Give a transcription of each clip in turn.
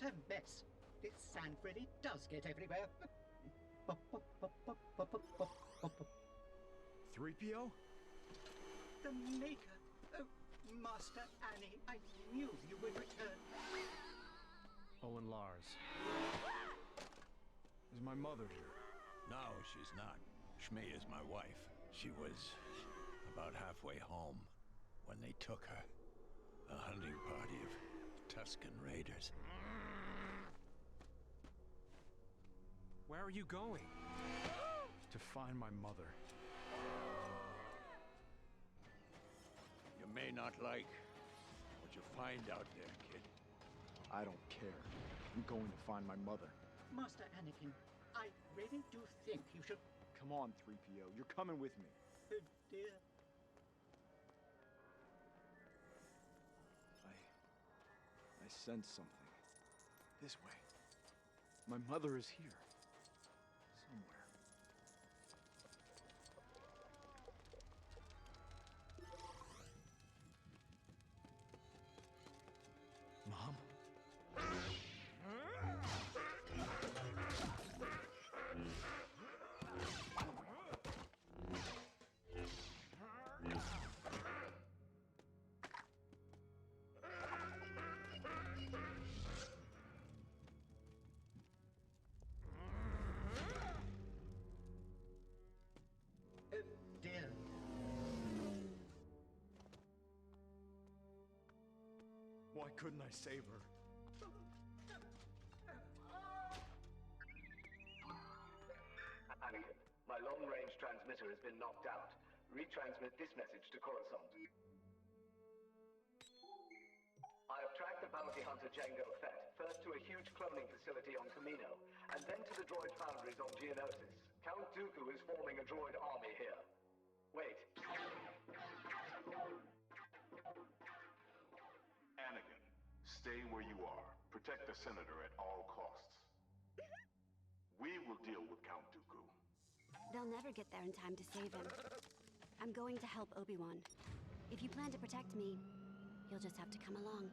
What a mess! This sand really does get everywhere. 3PO? The Maker! Oh, Master Annie, I knew you would return. Owen Lars. Is my mother here? No, she's not. Shmi is my wife. She was about halfway home when they took her. A hunting party of Tusken Raiders. Where are you going? To find my mother. You may not like what you find out there, kid. I don't care. I'm going to find my mother. Master Anakin, I really do think you should... Come on, 3PO. You're coming with me. Oh, dear. I sense something. This way. My mother is here. Somewhere. Mom? Oh, dear. Why couldn't I save her? Anakin, my long-range transmitter has been knocked out. Retransmit this message to Coruscant. I have tracked the bounty hunter Jango Fett, first to a huge cloning facility on Kamino, and then to the droid foundries on Geonosis. Count Dooku is forming a droid army here. Wait. Anakin, stay where you are. Protect the Senator at all costs. We will deal with Count Dooku. They'll never get there in time to save him. I'm going to help Obi-Wan. If you plan to protect me, you'll just have to come along.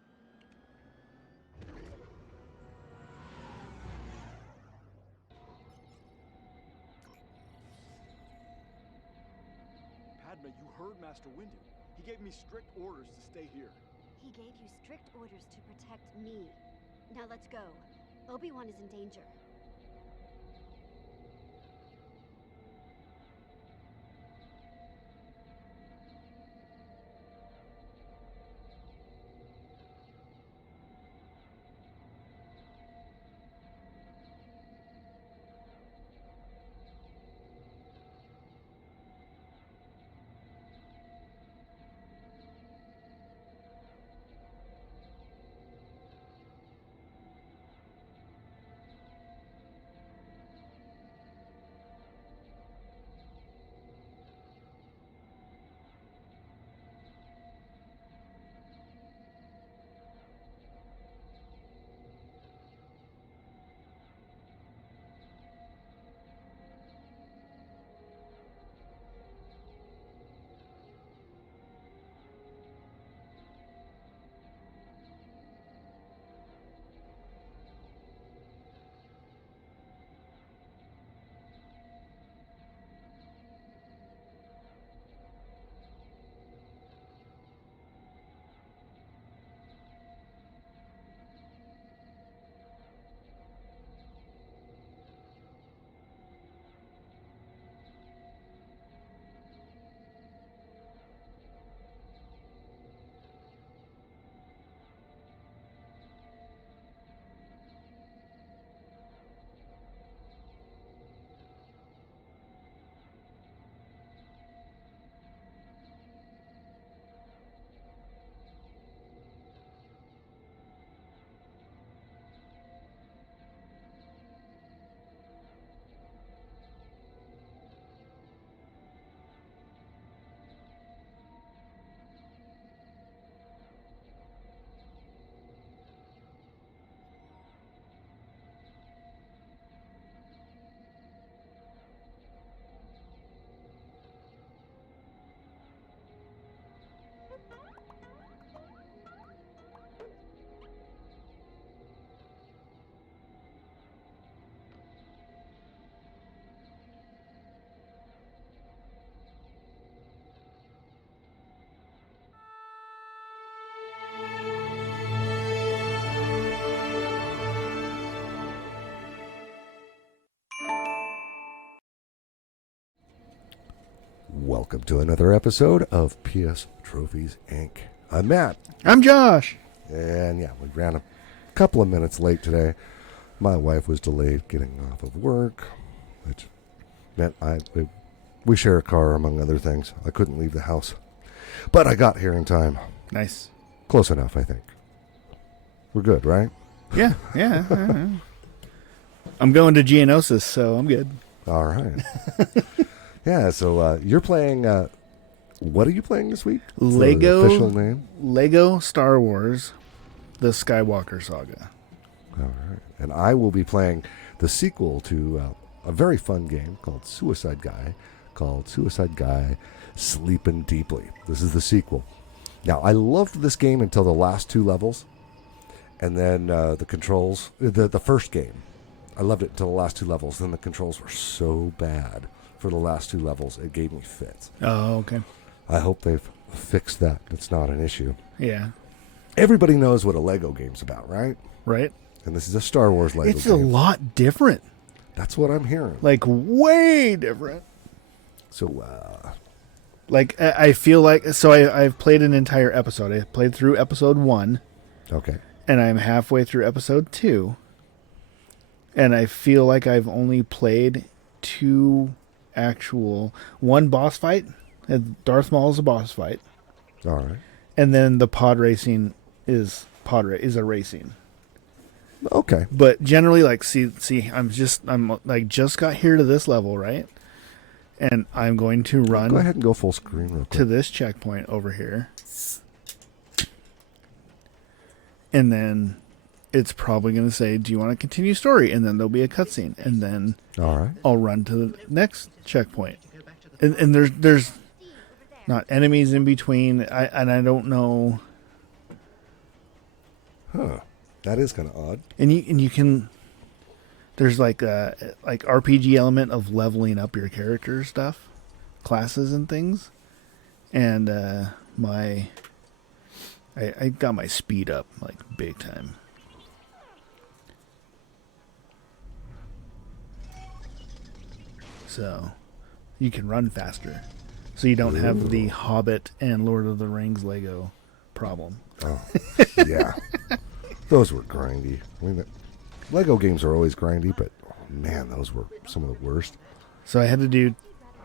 Padme, you heard Master Windu. He gave me strict orders to stay here. He gave you strict orders to protect me. Now let's go. Obi-Wan is in danger. Welcome to another episode of PS Trophies Inc. I'm Matt. I'm Josh. And yeah, we ran a couple of minutes late today. My wife was delayed getting off of work, which meant we share a car, among other things. I couldn't leave the house. But I got here in time. Nice. Close enough, I think. We're good, right? Yeah. I'm going to Geonosis, so I'm good. All right. Yeah, so you're playing, what are you playing this week? What's Lego. the official name? Lego Star Wars, The Skywalker Saga. All right. And I will be playing the sequel to a very fun game called Suicide Guy Sleepin' Deeply. This is the sequel. Now, I loved this game until the last two levels. And then the controls, the first game, I loved it until the last two levels. Then the controls were so bad for the last two levels, it gave me fits. Oh, okay. I hope they've fixed that. It's not an issue. Yeah. Everybody knows what a Lego game's about, right? Right. And this is a Star Wars Lego It's game. a lot different. That's what I'm hearing. Like, way different. So, Like, I feel like... So I've played an entire episode. I played through episode 1. okay. And I'm halfway through episode 2. And I feel like I've only played one boss fight. Darth Maul is a boss fight. All right. And then the pod racing is a racing. Okay. But generally, like, see, I'm just got here to this level, right? And I'm going to run Go ahead and go full screen real to quick. this checkpoint over here. And then it's probably going to say, do you want to continue story? And then there'll be a cutscene. And then All right. I'll run to the next checkpoint. And there's not enemies in between. I don't know. Huh. That is kind of odd. And you can, there's like RPG element of leveling up your character stuff, classes and things. And I got my speed up like big time. So you can run faster. So you don't have the Hobbit and Lord of the Rings Lego problem. Oh, yeah. Those were grindy. I mean, Lego games are always grindy, but man, those were some of the worst. So I had to do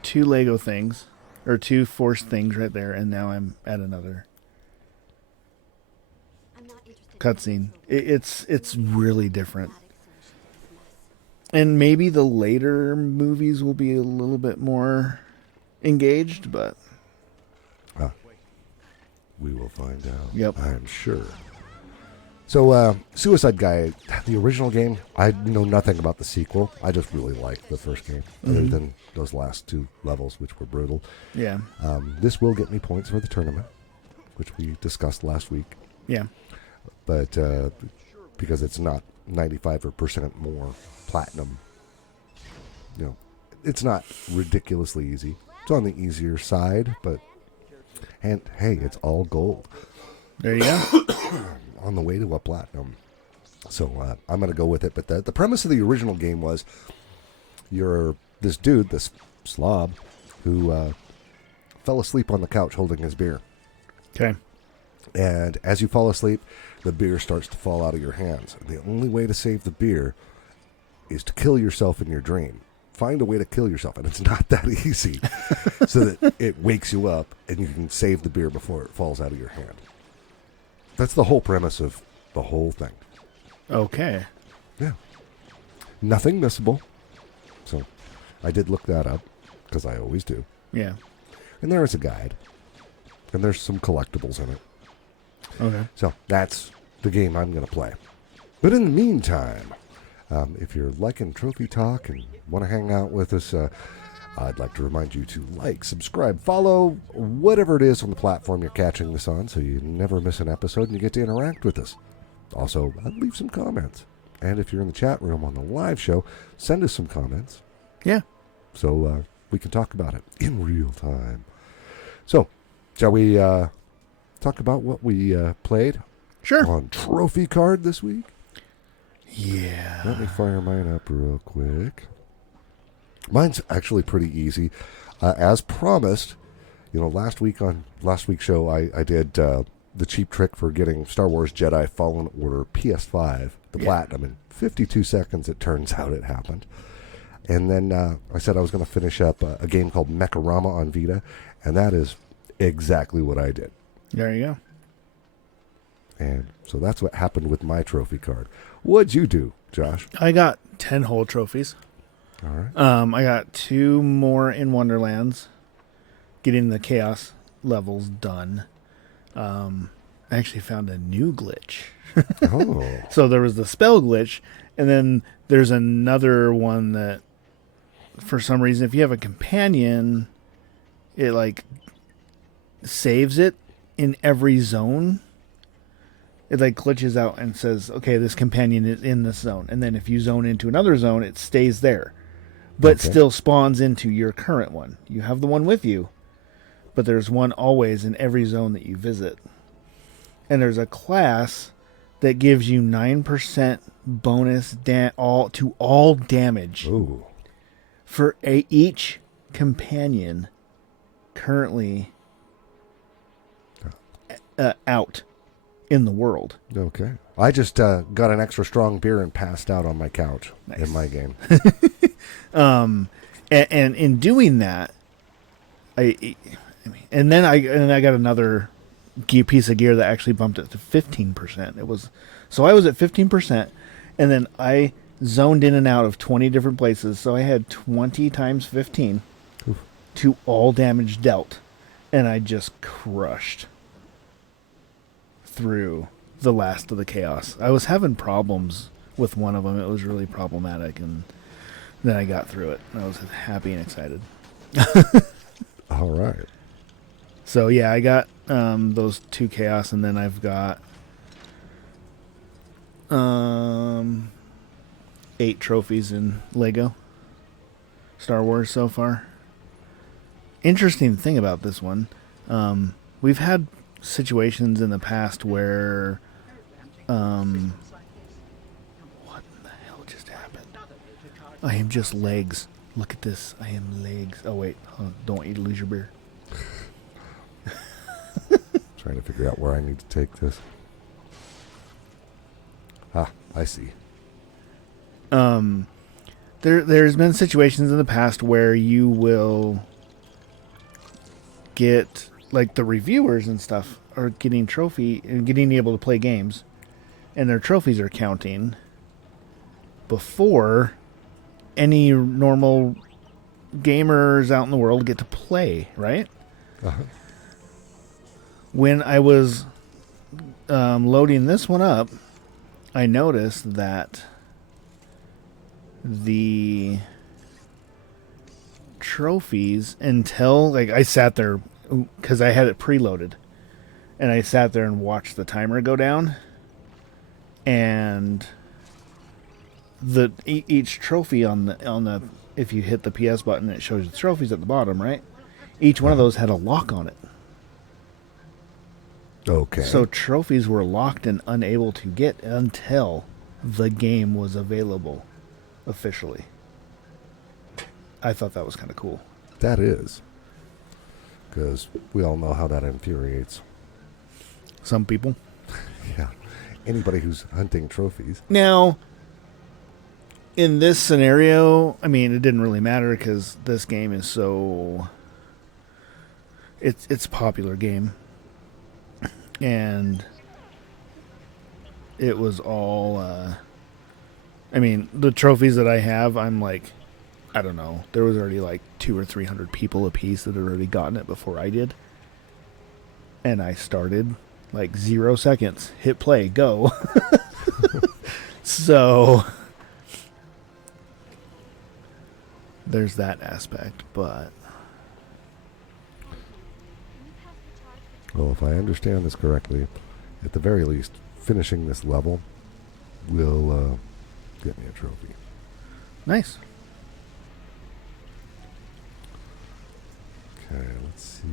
2 Lego things, or 2 forced things right there, and now I'm at another cutscene. It's really different. And maybe the later movies will be a little bit more engaged, but We will find out. Yep. I'm sure. So, Suicide Guy, the original game, I know nothing about the sequel. I just really liked the first game, other than those last 2 levels, which were brutal. yeah. This will get me points for the tournament, which we discussed last week. Yeah. But because it's not 95% more platinum, it's not ridiculously easy. It's on the easier side, but and hey, it's all gold. There you go. On the way to a platinum. So I'm going to go with it. But the premise of the original game was you're this dude, this slob, who fell asleep on the couch holding his beer. Okay. And as you fall asleep, the beer starts to fall out of your hands. And the only way to save the beer is to kill yourself in your dream. Find a way to kill yourself, and it's not that easy. So that it wakes you up, and you can save the beer before it falls out of your hand. That's the whole premise of the whole thing. Okay. Yeah. Nothing missable. So I did look that up, because I always do. Yeah. And there is a guide. And there's some collectibles in it. Okay. So that's the game I'm going to play. But in the meantime, if you're liking Trophy Talk and want to hang out with us, I'd like to remind you to like, subscribe, follow, whatever it is on the platform you're catching this on, so you never miss an episode and you get to interact with us. Also, leave some comments. And if you're in the chat room on the live show, send us some comments. Yeah. So we can talk about it in real time. So, shall we talk about what we played Sure. on Trophy Card this week? Yeah. Let me fire mine up real quick. Mine's actually pretty easy. As promised, last week's show, I did the cheap trick for getting Star Wars Jedi Fallen Order PS5, the Platinum, in 52 seconds. It turns out it happened. And then I said I was going to finish up a game called Mecharama on Vita, and that is exactly what I did. There you go. And so that's what happened with my trophy card. What'd you do, Josh? I got 10 whole trophies. All right. I got 2 more in Wonderlands, getting the chaos levels done. I actually found a new glitch. Oh. So there was the spell glitch, and then there's another one that, for some reason, if you have a companion, it like saves it in every zone. It like glitches out and says, okay, this companion is in this zone. And then if you zone into another zone, it stays there. But still spawns into your current one. You have the one with you, but there's one always in every zone that you visit. And there's a class that gives you 9% bonus to all damage. Ooh. For each companion currently out in the world. Okay. I just got an extra strong beer and passed out on my couch in my game. And in doing that, I got another piece of gear that actually bumped it to 15%. I was at 15%, and then I zoned in and out of 20 different places. So I had 20 times 15 to all damage dealt, and I just crushed through the last of the chaos. I was having problems with one of them. It was really problematic, and then I got through it. I was happy and excited. All right. So yeah, I got those 2 chaos, and then I've got 8 trophies in Lego Star Wars so far. Interesting thing about this one, we've had situations in the past where what in the hell just happened? I am just legs. Look at this. I am legs. Oh wait, don't want you to lose your beer. Trying to figure out where I need to take this. Ah, I see. There's been situations in the past where you will get, like, the reviewers and stuff are getting trophy and getting able to play games, and their trophies are counting before any normal gamers out in the world get to play, right? Uh-huh. When I was loading this one up, I noticed that the trophies, until, like, I sat there because I had it preloaded, and I sat there and watched the timer go down, and each trophy on the if you hit the PS button, it shows the trophies at the bottom, right? Each one of those had a lock on it. Okay. So trophies were locked and unable to get until the game was available officially. I thought that was kind of cool. That is. Because we all know how that infuriates some people. Yeah. Anybody who's hunting trophies. Now, in this scenario, I mean, it didn't really matter because this game is so... It's a popular game. And it was all... I mean, the trophies that I have, I'm like... I don't know. There was already like 200 or 300 people a piece that had already gotten it before I did. And I started like 0 seconds. Hit play. Go. So... there's that aspect, but... Well, if I understand this correctly, at the very least, finishing this level will get me a trophy. Nice. Okay, let's see.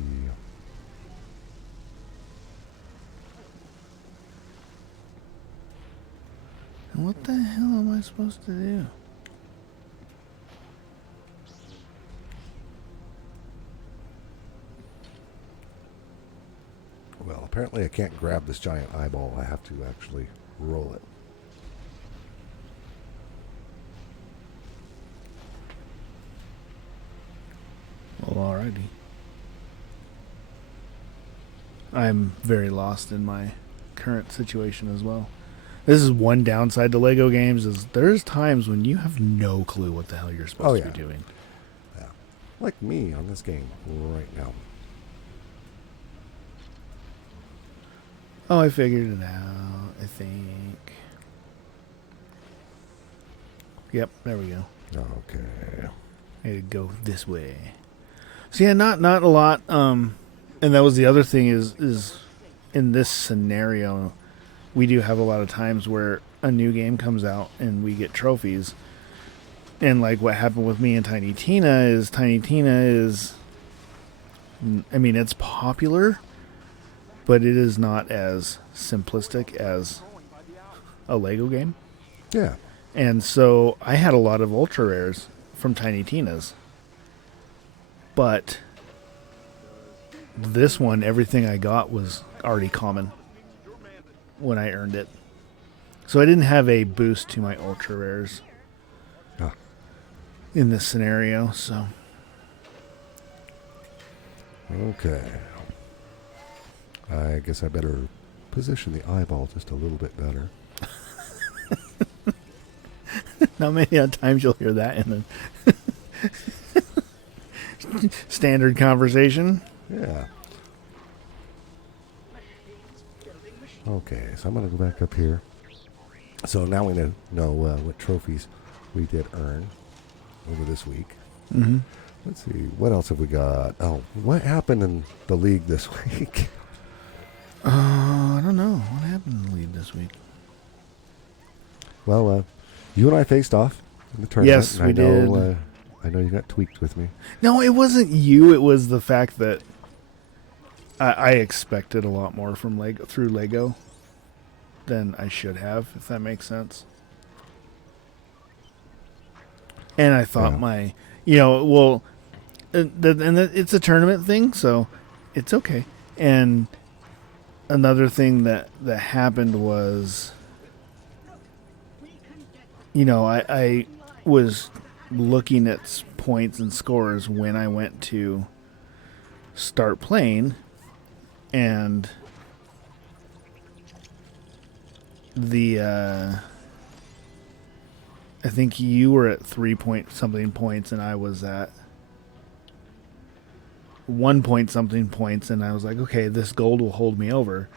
What the hell am I supposed to do? apparently I can't grab this giant eyeball. I have to actually roll it. Well, alrighty. I'm very lost in my current situation as well. This is one downside to Lego games is there's times when you have no clue what the hell you're supposed to be doing. Yeah. Like me on this game right now. Oh, I figured it out, I think. Yep, there we go. Okay. I had to go this way. So yeah, not a lot. And that was the other thing is in this scenario, we do have a lot of times where a new game comes out and we get trophies. And like what happened with me and Tiny Tina is, I mean, it's popular, but it is not as simplistic as a Lego game. Yeah. And so I had a lot of ultra rares from Tiny Tina's. But this one, everything I got was already common when I earned it. So I didn't have a boost to my ultra rares in this scenario, so. Okay. I guess I better position the eyeball just a little bit better. Not many times you'll hear that in a standard conversation. Yeah. Okay, so I'm going to go back up here. So now we know what trophies we did earn over this week. Mm-hmm. Let's see, what else have we got? Oh, what happened in the league this week? I don't know. What happened in the league this week? Well, you and I faced off in the tournament. Yes, we did. I know you got tweaked with me. No, it wasn't you. It was the fact that I expected a lot more from through Lego than I should have, if that makes sense. And I thought it's a tournament thing, so it's okay. And another thing that happened was, I was looking at points and scores when I went to start playing, and I think you were at 3 point something points and I was at 1 point something points, and I was like, okay, this gold will hold me over.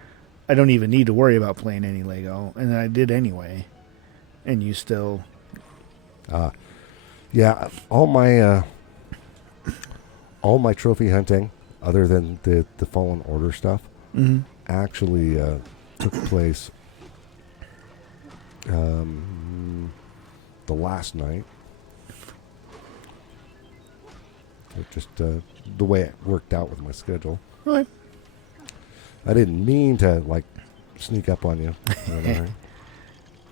I don't even need to worry about playing any Lego, and then I did anyway. And you still yeah, all my trophy hunting, other than the Fallen Order stuff, actually took place the last night. It just the way it worked out with my schedule. Right. I didn't mean to sneak up on you.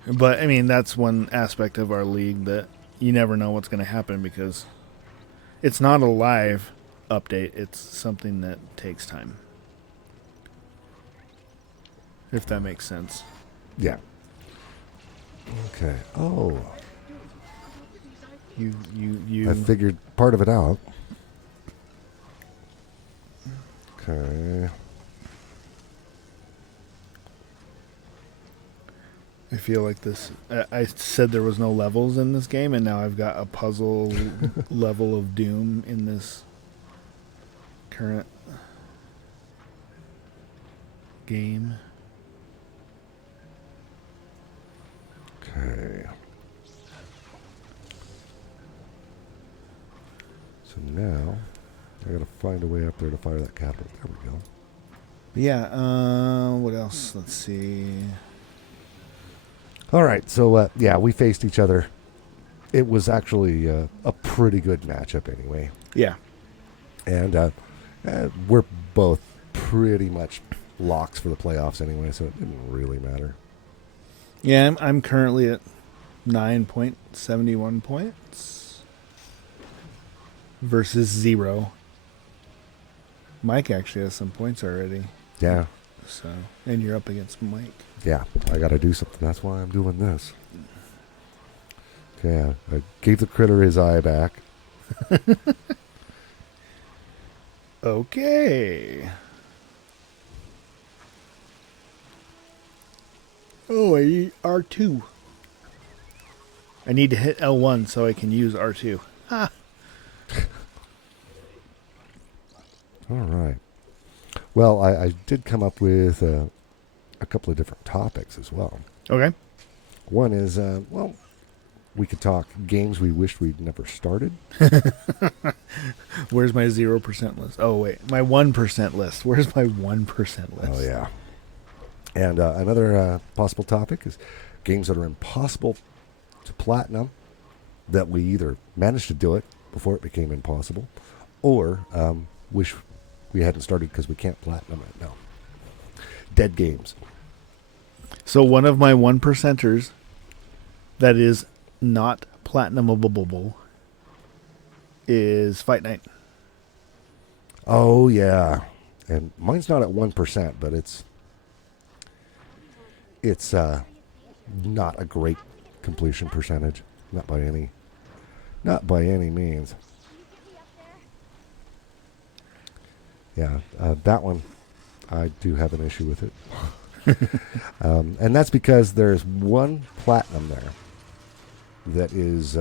But I mean, that's one aspect of our league that you never know what's going to happen, because it's not a live update. It's something that takes time. If that makes sense. Yeah. Okay. Oh. You. I figured part of it out. Okay. I feel like this. I said there was no levels in this game, and now I've got a puzzle level of Doom in this current game. Okay. So now I gotta find a way up there to fire that catapult. There we go. Yeah. What else? Let's see. All right. So we faced each other. It was actually a pretty good matchup anyway. Yeah. And we're both pretty much locks for the playoffs anyway, so it didn't really matter. Yeah, I'm currently at 9.71 points versus 0. Mike actually has some points already. Yeah. So, and you're up against Mike. Yeah, I got to do something. That's why I'm doing this. Okay, I gave the critter his eye back. Okay. Oh, I need R2. I need to hit L1 so I can use R2. Ha! All right. Well, I did come up with a couple of different topics as well. Okay. One is, well, we could talk games we wished we'd never started. Where's my 0% list? Oh, wait. My 1% list. Where's my 1% list? Oh, yeah. And another possible topic is games that are impossible to platinum, that we either managed to do it before it became impossible, or wish we hadn't started because we can't platinum it now. Dead games. So one of my 1%ers that is not platinumable is Fight Night. Oh, yeah. And mine's not at 1%, but it's not a great completion percentage. Not by any means. Yeah, that one, I do have an issue with it. And that's because there's one platinum there that is,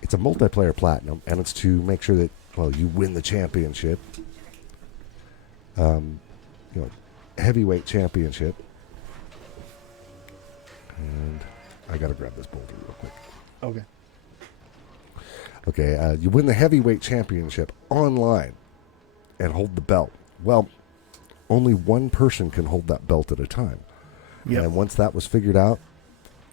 it's a multiplayer platinum, and it's to make sure that, well, you win the championship. Heavyweight championship. And I got to grab this boulder real quick. Okay. Okay, you win the heavyweight championship online and hold the belt. Well, only one person can hold that belt at a time. Yep. And once that was figured out,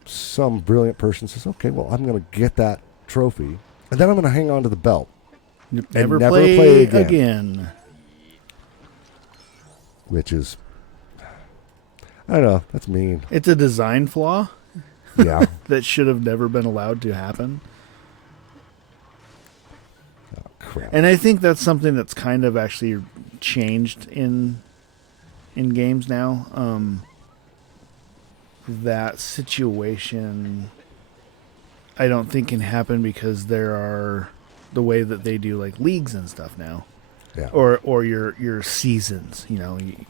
some brilliant person says, okay, well, I'm going to get that trophy, and then I'm going to hang on to the belt. Never play again. Which is, I don't know, that's mean. It's a design flaw. Yeah. That should have never been allowed to happen. Oh, crap. And I think that's something that's kind of actually changed in games now. That situation, I don't think can happen because there are the way that they do like leagues and stuff now. Yeah. Or your seasons,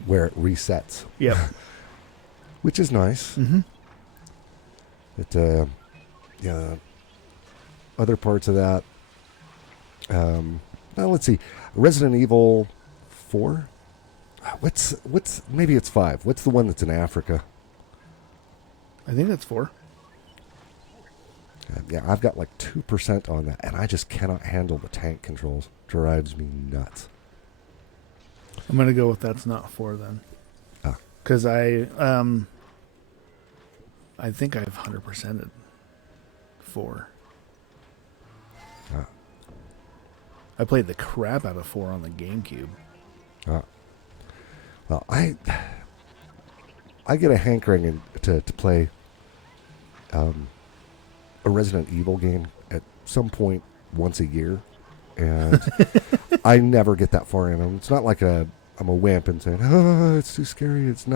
where it resets. Yep. Which is nice. Mm-hmm. It, other parts of that. Now let's see. Resident Evil 4. What's maybe it's 5. What's the one that's in Africa? I think that's 4. Yeah, I've got like 2% on that, and I just cannot handle the tank controls. Drives me nuts. I'm gonna go with that's not 4 then. Because I think I've 100%ed 4. I played the crap out of 4 on the GameCube. Well, I get a hankering to play a Resident Evil game at some point once a year, and I never get that far in them. It's not like I'm a wimp and saying, oh, it's too scary. It's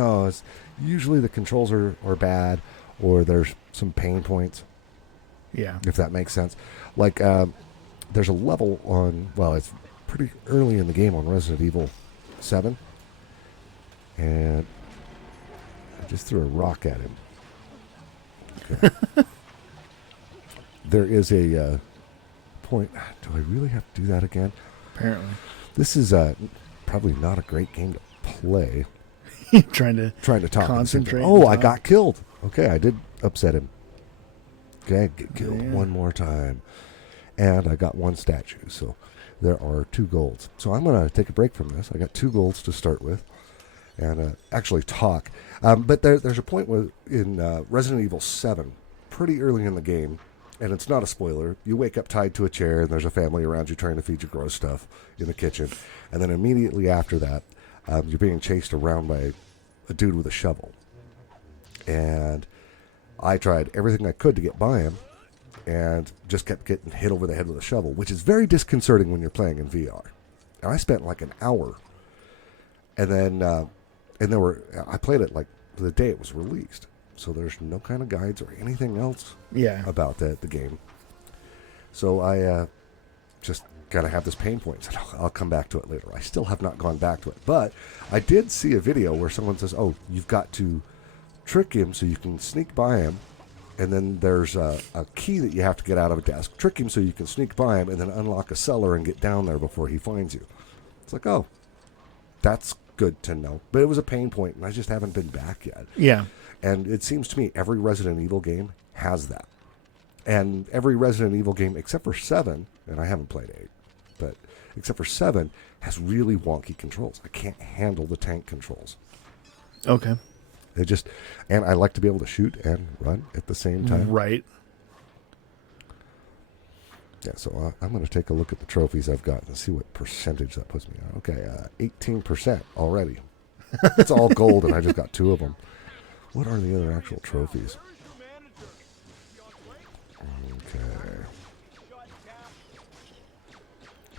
usually the controls are bad, or there's some pain points. Yeah. If that makes sense. Like, there's a level on, well, it's pretty early in the game on Resident Evil 7, and I just threw a rock at him. Okay. There is a point. Do I really have to do that again? Apparently. This is probably not a great game to play. trying to talk. concentrate. Oh, I got killed. Okay, I did upset him. Okay, get killed one more time. And I got 1 statue. So there are 2 golds. So I'm going to take a break from this. I got 2 golds to start with. And actually talk. But there's a point in Resident Evil 7, pretty early in the game, and it's not a spoiler, you wake up tied to a chair, and there's a family around you trying to feed you gross stuff in the kitchen. And then immediately after that, you're being chased around by a dude with a shovel. And I tried everything I could to get by him, and just kept getting hit over the head with a shovel, which is very disconcerting when you're playing in VR. And I spent like an hour. And then and I played it like the day it was released, so there's no kind of guides or anything else about the game. So I just gotta have this pain point. I'll come back to it later. I still have not gone back to it, but I did see a video where someone says, "Oh, you've got to trick him so you can sneak by him, and then there's a key that you have to get out of a desk. Trick him so you can sneak by him, and then unlock a cellar and get down there before he finds you." It's like, oh, that's good to know. But it was a pain point, and I just haven't been back yet. Yeah. And it seems to me every Resident Evil game has that. And every Resident Evil game, except for 7, and I haven't played 8, but except for 7, has really wonky controls. I can't handle the tank controls. Okay. And I like to be able to shoot and run at the same time. Right. Yeah, so I'm going to take a look at the trophies I've got and see what percentage that puts me on. Okay, 18% already. It's all gold, and I just got 2 of them. What are the other actual trophies? Okay.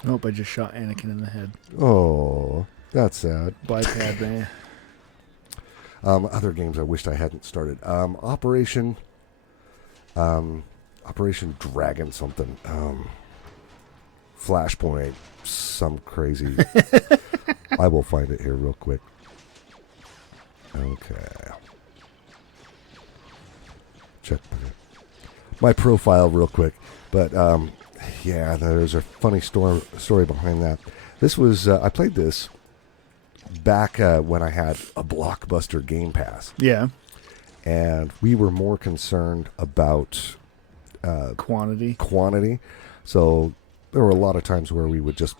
Nope, I just shot Anakin in the head. Oh, that's sad. Biped, man. Other games I wished I hadn't started. Operation Dragon something. Flashpoint. Some crazy. I will find it here real quick. Okay. Check my profile real quick. But, yeah, there's a funny story behind that. This was, I played this back when I had a Blockbuster Game Pass. Yeah. And we were more concerned about quantity. So there were a lot of times where we would just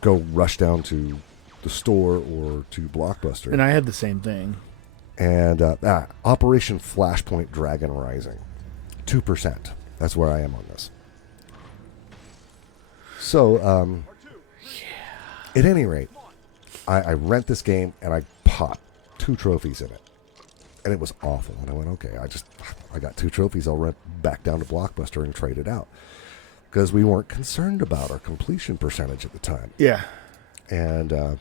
go rush down to the store or to Blockbuster. And I had the same thing. And Operation Flashpoint Dragon Rising. 2%. That's where I am on this. So, at any rate, I rent this game and I pop 2 trophies in it. And it was awful. And I went, okay, I got 2 trophies. I'll rent back down to Blockbuster and trade it out. Because we weren't concerned about our completion percentage at the time. Yeah. And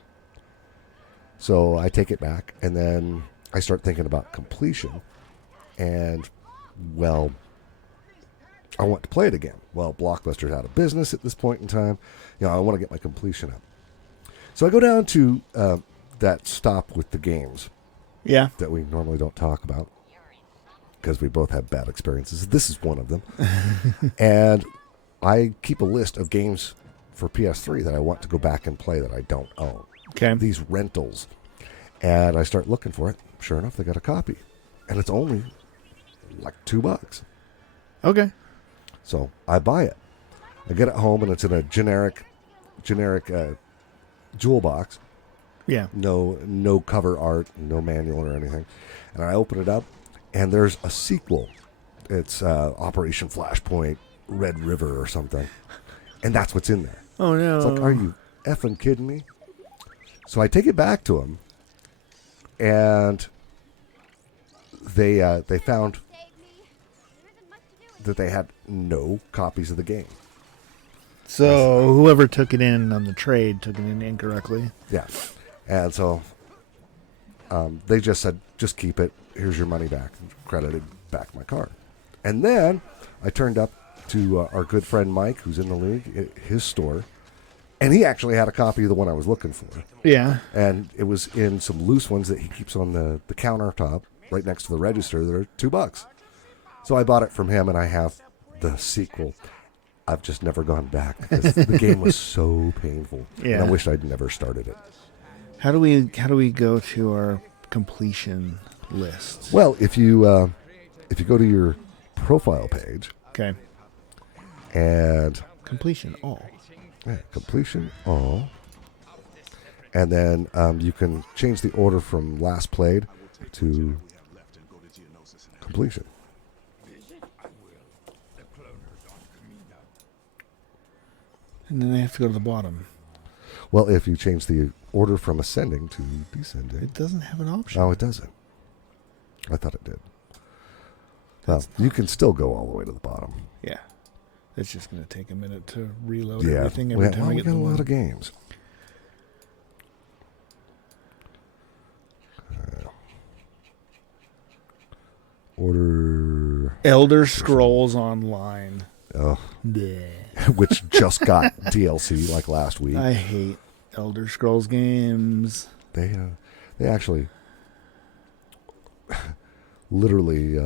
so I take it back, and then I start thinking about completion. And, well, I want to play it again. Well, Blockbuster's out of business at this point in time. I want to get my completion up. So I go down to that stop with the games. Yeah. That we normally don't talk about because we both have bad experiences. This is one of them. And I keep a list of games for PS3 that I want to go back and play that I don't own. Okay. These rentals. And I start looking for it. Sure enough, they got a copy. And it's only like $2. Okay. So I buy it. I get it home, and it's in a generic jewel box. Yeah. No cover art, no manual or anything. And I open it up, and there's a sequel. It's Operation Flashpoint Red River or something. And that's what's in there. Oh, no. It's like, are you effing kidding me? So I take it back to them, and they found that they had no copies of the game. So whoever took it in on the trade took it in incorrectly. Yeah. And so they just said, just keep it. Here's your money back. Credited back my card. And then I turned up to our good friend Mike, who's in the league, his store. And he actually had a copy of the one I was looking for. Yeah. And it was in some loose ones that he keeps on the countertop right next to the register that are $2. So I bought it from him, and I have the sequel. I've just never gone back because the game was so painful. Yeah. And I wish I'd never started it. How do we go to our completion list? Well, if you go to your profile page, okay, and completion all, and then you can change the order from last played to completion. And then they have to go to the bottom. Well, if you change the order from ascending to descending. It doesn't have an option. No, it doesn't. I thought it did. Well, you can still go all the way to the bottom. Yeah. It's just going to take a minute to reload Yeah. everything every time I we get got the a lot one. of games. Order, Elder Scrolls Online. oh, Bleh. which just got DLC like last week. I hate Elder Scrolls games. They actually literally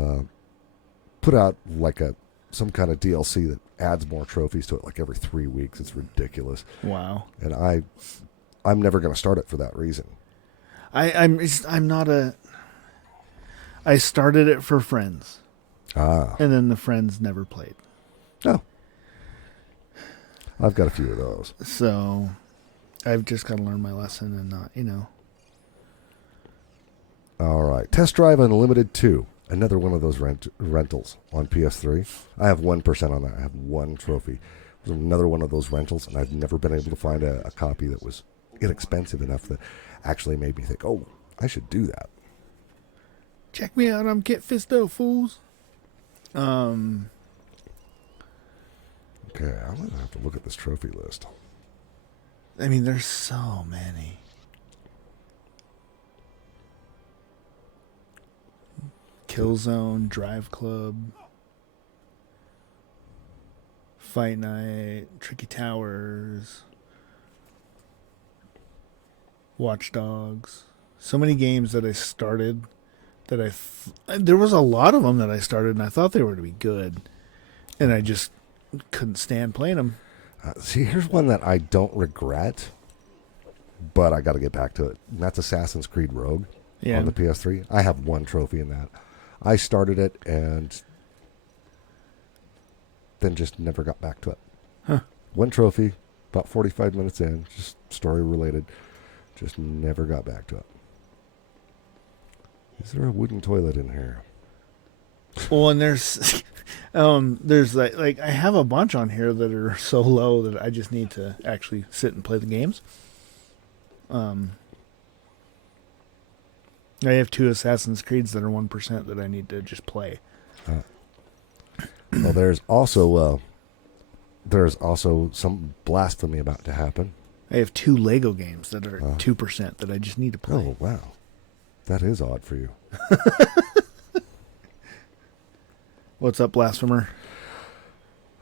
put out like some kind of DLC that adds more trophies to it like every 3 weeks. It's ridiculous. Wow. And I'm never going to start it for that reason. I'm not a. I started it for friends, Ah, and then the friends never played. no. I've got a few of those. So, I've just got to learn my lesson and not, All right. Test Drive Unlimited 2. Another one of those rentals on PS3. I have 1% on that. I have one trophy. There's another one of those rentals, and I've never been able to find a copy that was inexpensive enough that actually made me think, oh, I should do that. Check me out. I'm Kit Fisto, fools. Okay, I'm going to have to look at this trophy list. I mean, there's so many. Killzone, Drive Club, Fight Night, Tricky Towers, Watch Dogs. So many games that I started that there was a lot of them that I started and I thought they were to be good, and I just couldn't stand playing them. See, here's one that I don't regret, but I got to get back to it. And that's Assassin's Creed Rogue on the PS3. I have one trophy in that. I started it and then just never got back to it. Huh. One trophy, about 45 minutes in, just story related. Just never got back to it. Is there a wooden toilet in here? Well, and there's like I have a bunch on here that are so low that I just need to actually sit and play the games. I have 2 Assassin's Creeds that are 1% that I need to just play. Well, there's also some blasphemy about to happen. I have 2 Lego games that are 2% that I just need to play. Oh, wow. That is odd for you. What's up, Blasphemer?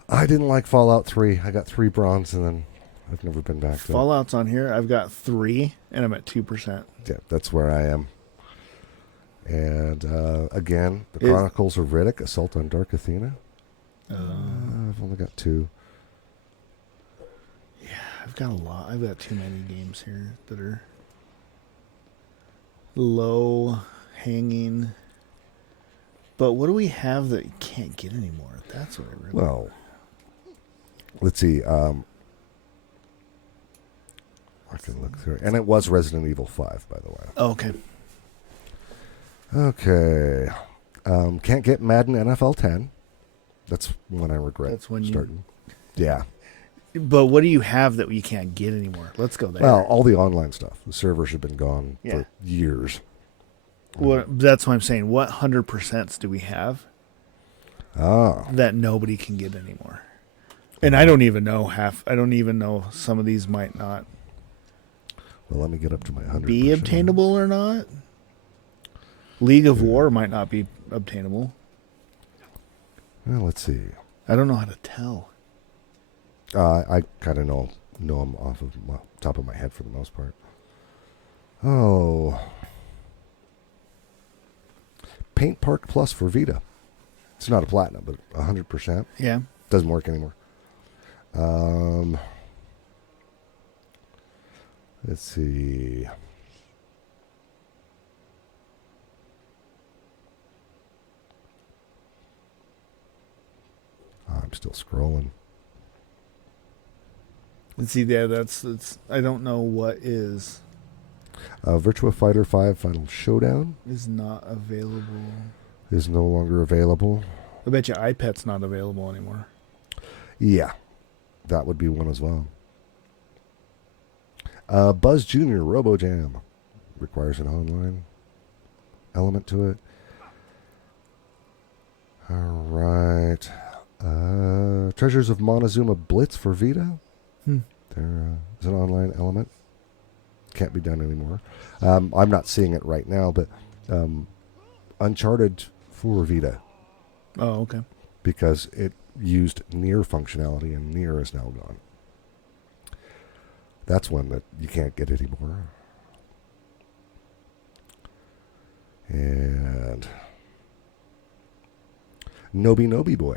I didn't like Fallout 3. I got 3 bronze, and then I've never been back to it. Fallout's on here. I've got 3, and I'm at 2%. Yeah, that's where I am. And again, the Chronicles of Riddick, Assault on Dark Athena. I've only got 2. Yeah, I've got a lot. I've got too many games here that are low hanging. But what do we have that you can't get anymore? That's what I really. Well, let's see. I can look through it. And it was Resident Evil 5, by the way. Oh, okay. Okay. Can't get Madden NFL 10. That's one I regret That's when starting. Yeah. But what do you have that you can't get anymore? Let's go there. Well, all the online stuff. The servers have been gone for years. That's what I'm saying. What 100% do we have that nobody can get anymore? And I don't even know I don't even know some of these might not Well, let me get up to my 100%. be obtainable or not. League of War might not be obtainable. Well, let's see. I don't know how to tell. I kind of know them off of top of my head for the most part. Oh. Paint Park Plus for Vita. It's not a platinum, but 100%. Yeah. Doesn't work anymore. Let's see. I'm still scrolling. Let's see. Yeah, that's. I don't know what is Virtua Fighter 5 Final Showdown not available. is no longer available. I bet you iPad's not available anymore. Yeah, that would be one as well. Buzz Jr. RoboJam requires an online element to it. All right. Treasures of Montezuma Blitz for Vita. There is an online element. Can't be done anymore. I'm not seeing it right now, but Uncharted for Vita Oh, okay. because it used Nier functionality, and Nier is now gone. That's one that you can't get anymore. And Nobi Boy,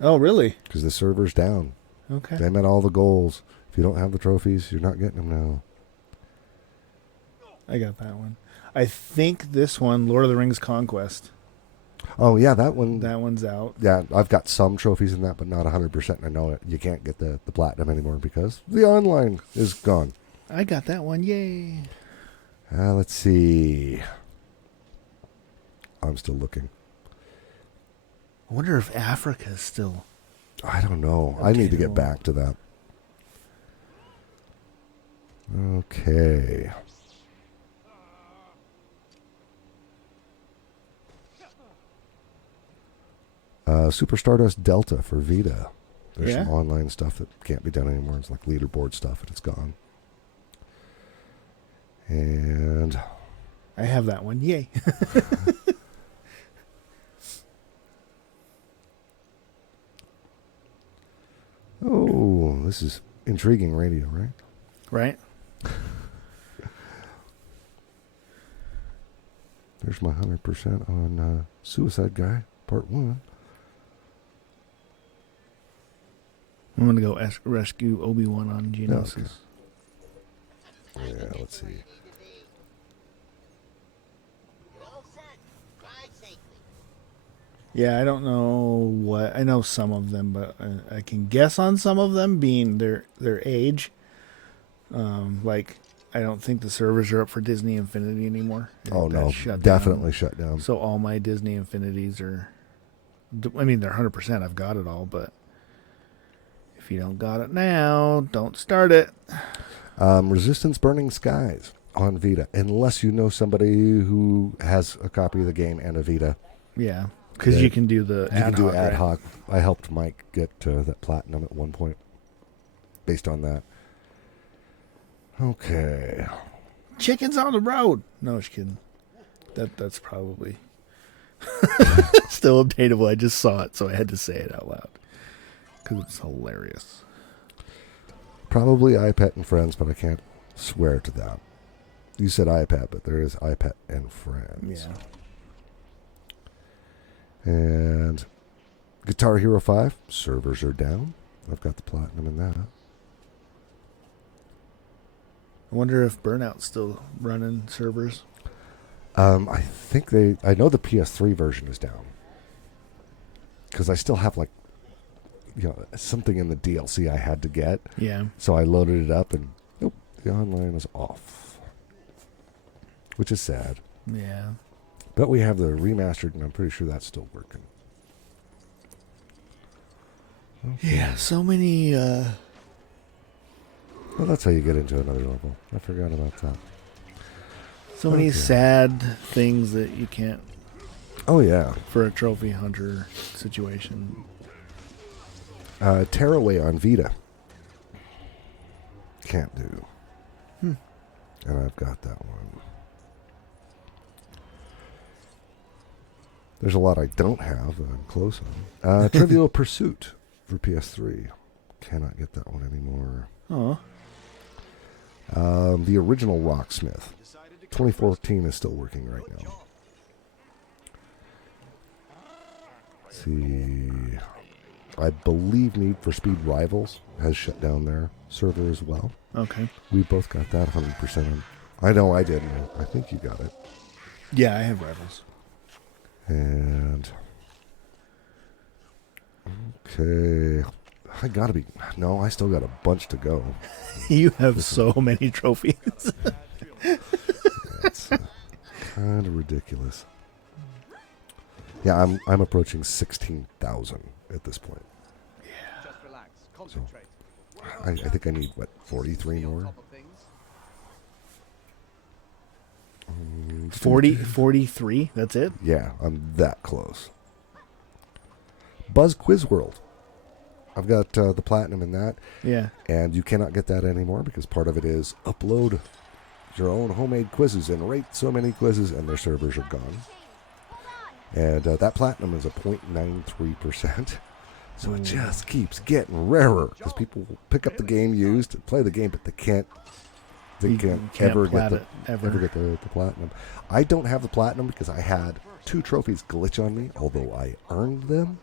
Oh, really? because the server's down. Okay. They met all the goals. If you don't have the trophies, you're not getting them now. I got that one. I think this one, Lord of the Rings Conquest. Oh, yeah, that one. That one's out. Yeah, I've got some trophies in that, but not 100%. And I know it. You can't get the platinum anymore because the online is gone. I got that one. Yay. Let's see. I'm still looking. I wonder if Africa's still... I don't know. I need to get back to that. Okay. Super Stardust Delta for Vita. There's Yeah? some online stuff that can't be done anymore. It's like leaderboard stuff, and it's gone. And I have that one. Yay. oh, this is intriguing radio, right? Right? There's my 100% on Suicide Guy, Part 1. I'm going to go rescue Obi-Wan on Geonosis. Okay. Yeah, let's see. Yeah, I don't know what... I know some of them, but I can guess on some of them being their age. Like, I don't think the servers are up for Disney Infinity anymore. Oh, That's no. shut Definitely down. shut down. So all my Disney Infinities are... I mean, they're 100%. I've got it all, but... If you don't got it now, don't start it. Resistance Burning Skies on Vita, unless you know somebody who has a copy of the game and a Vita. Yeah, because you can do the You can do ad right? hoc. I helped Mike get that platinum at one point based on that. Okay. Chickens on the road. No, just kidding. That's probably still updatable. I just saw it, so I had to say it out loud because it's hilarious. Probably iPet and Friends, but I can't swear to that. You said iPad, but there is iPet and Friends. Yeah. And Guitar Hero 5, servers are down. I've got the platinum in that. I wonder if Burnout's still running servers. I think I know the PS3 version is down. Because I still have something in the DLC I had to get. Yeah. So I loaded it up and nope, the online is off. Which is sad. Yeah. But we have the remastered and I'm pretty sure that's still working. Okay. Yeah, so many Well, that's how you get into another level. I forgot about that. so many sad things that you can't Oh, yeah. for a trophy hunter situation. Tearaway on Vita. Can't do. And I've got that one. There's a lot I don't have that I'm close on. Trivial Pursuit for PS3. Cannot get that one anymore. Oh. The original Rocksmith. 2014 is still working right now. Let's see. I believe Need for Speed Rivals has shut down their server as well. Okay. We both got that 100% on. I know I didn't. I think you got it. Yeah, I have rivals. And okay, I gotta be. No, I still got a bunch to go. You have so many trophies. That's kind of ridiculous. Yeah, I'm approaching 16,000 at this point. Just relax. So Concentrate. I think I need 43 more. 43? That's it? Yeah, I'm that close. Buzz Quiz World. I've got the platinum in that. Yeah. And you cannot get that anymore because part of it is upload your own homemade quizzes and rate so many quizzes and their servers are gone. And that platinum is a 0.93%. So it just keeps getting rarer because people will pick up the game used, play the game, but they can't ever get the platinum. I don't have the platinum because I had 2 trophies glitch on me, although I earned them.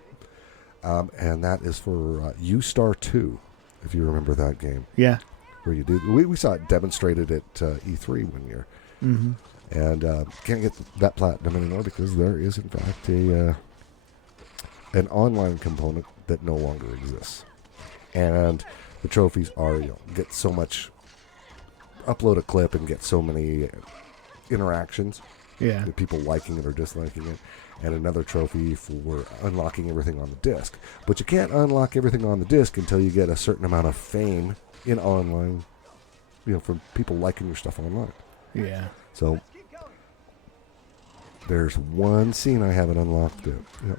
And that is for U-Star 2, if you remember that game. Yeah. Where you do, we saw it demonstrated at E3 one year. Mm-hmm. And can't get that platinum anymore because there is, in fact, an online component that no longer exists. And the trophies are, get so much, upload a clip and get so many interactions. Yeah. With people liking it or disliking it. And another trophy for unlocking everything on the disc. But you can't unlock everything on the disc until you get a certain amount of fame in online, from people liking your stuff online. Yeah. So there's one scene I haven't unlocked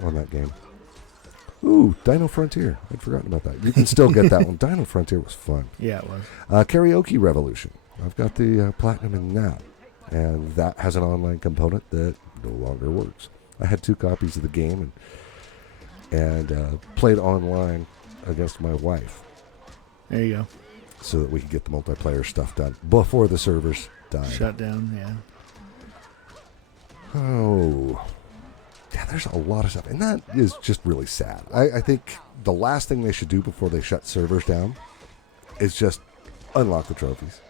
on that game. Ooh, Dino Frontier. I'd forgotten about that. You can still get that one. Dino Frontier was fun. Yeah, it was. Karaoke Revolution. I've got the platinum in that. And that has an online component that no longer works. I had 2 copies of the game and played online against my wife. There you go. So that we could get the multiplayer stuff done before the servers died. Shut down, yeah. Oh. Yeah, there's a lot of stuff. And that is just really sad. I think the last thing they should do before they shut servers down is just unlock the trophies.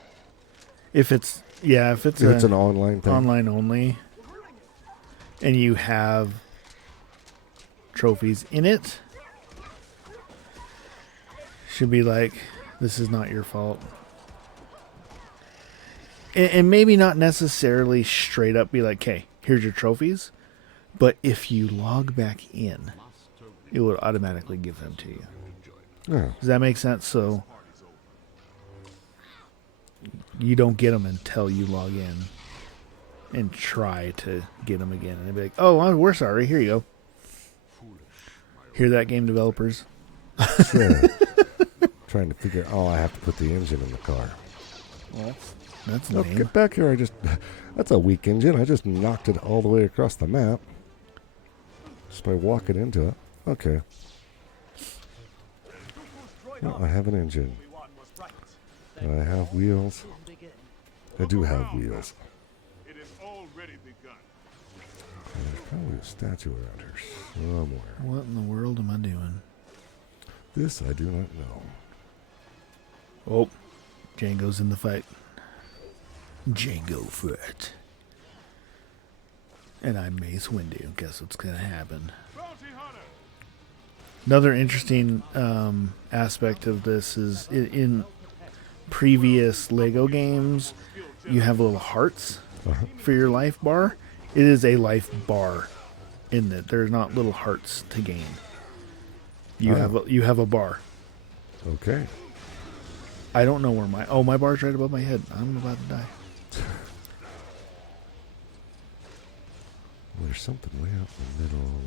If it's an online thing. Online only, and you have trophies in it, should be like, this is not your fault. And maybe not necessarily straight up be like, hey, here's your trophies. But if you log back in, it would automatically give them to you. Yeah. Does that make sense? So you don't get them until you log in and try to get them again. And they'll be like, oh, well, we're sorry. Here you go. Hear that, game developers? Sure. Trying to figure out, I have to put the engine in the car. Well, that's Oh, lame. get back here. That's a weak engine. I just knocked it all the way across the map. Just by walking into it. Okay. Well, I have an engine. Do I have wheels? I do have wheels. It has already begun. There's probably a statue around here somewhere. What in the world am I doing? This I do not know. Oh, Django's in the fight. Django fight. And I'm Mace Windu. Guess what's going to happen? Another interesting aspect of this is in previous Lego games, you have little hearts for your life bar. It is a life bar in that there's not little hearts to gain. You have a bar. Okay. I don't know where my bar's right above my head. I'm about to die. Well, there's something way out in the middle of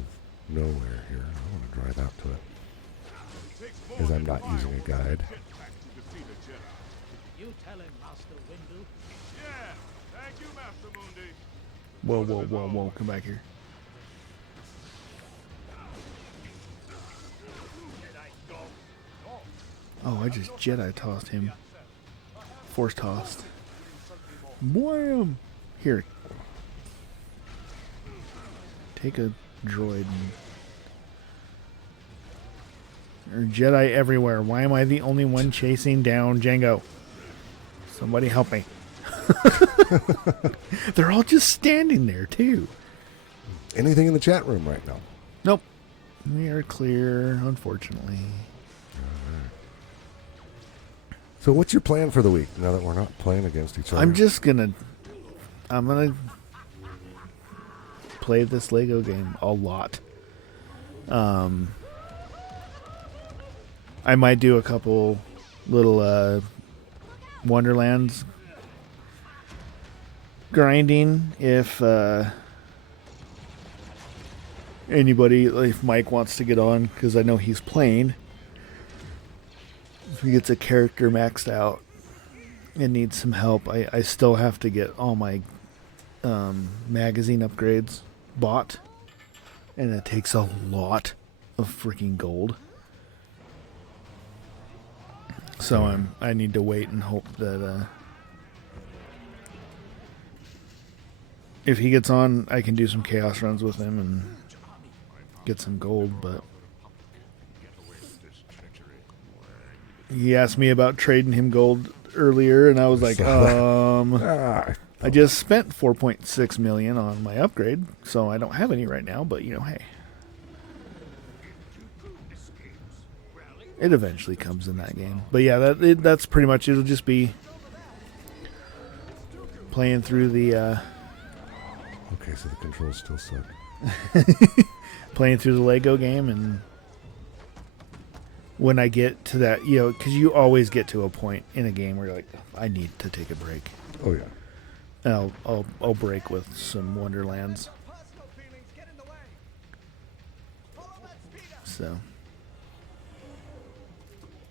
nowhere here. I want to drive out to it. Because I'm not using a guide. You tell him, Master Windu. Yeah, thank you, Master Mundi. Whoa. Come back here. Oh, I just Jedi tossed him. Force tossed. Wham! Here. Take a droid. There are Jedi everywhere. Why am I the only one chasing down Django? Somebody help me. They're all just standing there, too. Anything in the chat room right now? Nope. We are clear, unfortunately. So what's your plan for the week now that we're not playing against each other? I'm gonna play this Lego game a lot. I might do a couple little Wonderlands grinding if anybody, if Mike wants to get on, because I know he's playing. If he gets a character maxed out and needs some help, I still have to get all my magazine upgrades bought And it takes a lot of freaking gold. So I need to wait and hope that if he gets on, I can do some chaos runs with him and get some gold. But he asked me about trading him gold earlier, and I was like, I just spent 4.6 million on my upgrade, so I don't have any right now. But hey, it eventually comes in that game. But yeah, that's pretty much. It'll just be playing through the. Okay, so the controls still suck. Playing through the Lego game, and when I get to that, because you always get to a point in a game where you're like, I need to take a break. Oh yeah. And I'll break with some Wonderlands. So,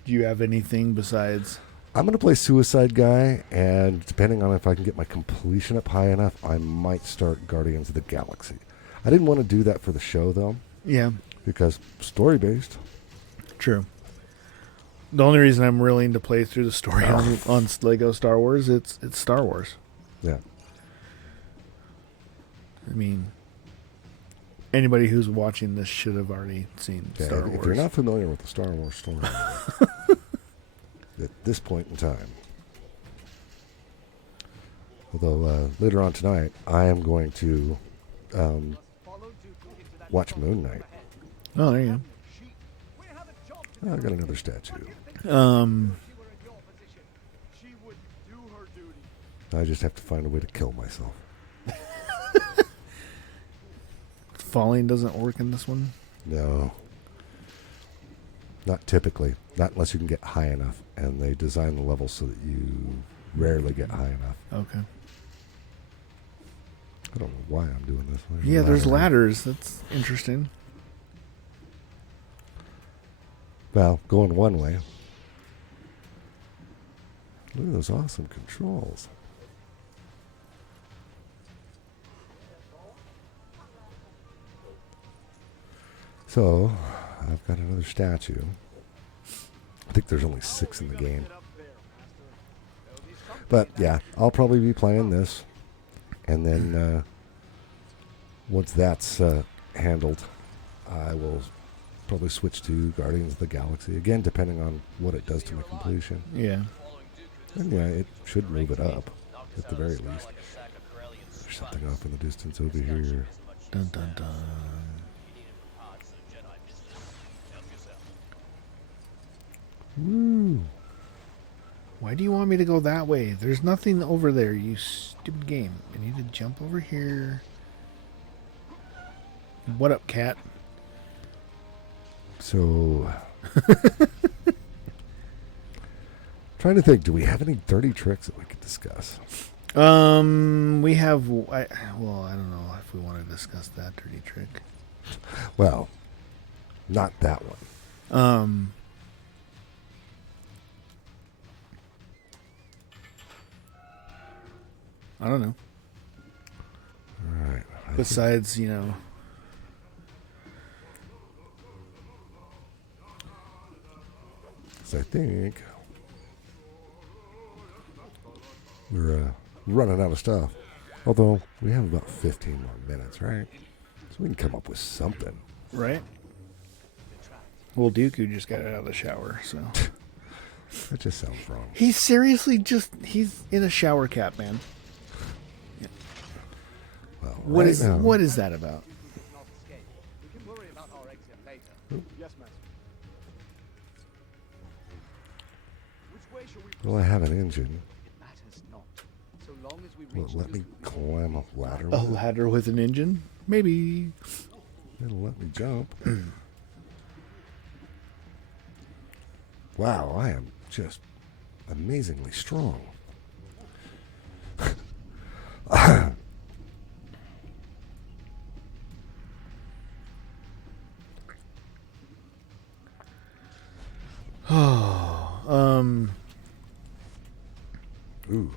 do you have anything besides? I'm going to play Suicide Guy, and depending on if I can get my completion up high enough, I might start Guardians of the Galaxy. I didn't want to do that for the show, though. Yeah. Because story-based. True. The only reason I'm willing to play through the story on Lego Star Wars, it's Star Wars. Yeah. I mean, anybody who's watching this should have already seen Star Wars. If you're not familiar with the Star Wars story, at this point in time, although later on tonight, I am going to watch Moon Knight. Oh, there you go. I got another statue. I just have to find a way to kill myself. Falling doesn't work in this one? No. Not typically. Not unless you can get high enough. And they design the level so that you rarely get high enough. Okay. I don't know why I'm doing this. Yeah, there's ladders. That's interesting. Well, going one way. Look at those awesome controls. So, I've got another statue. I think there's only 6 in the game. But, yeah, I'll probably be playing this. And then, once that's handled, I will probably switch to Guardians of the Galaxy. Again, depending on what it does to my completion. Yeah. And, yeah, it should move it up, at the very least. There's something off in the distance over here. Dun, dun, dun. Woo. Why do you want me to go that way? There's nothing over there, you stupid game. I need to jump over here. What up, cat? So, trying to think, do we have any dirty tricks that we could discuss? We have, I don't know if we want to discuss that dirty trick. Well, not that one. I don't know. All right. Besides, I think we're running out of stuff. Although we have about 15 more minutes, right? So we can come up with something. Right? Well, Dooku just got out of the shower, so. That just sounds wrong. He's seriously he's in a shower cap, man. Yeah. Well, what is that about? Well, I have an engine. Will it let me climb a ladder? A ladder with an engine? Maybe. It'll let me jump. Wow, I am just amazingly strong. Ooh.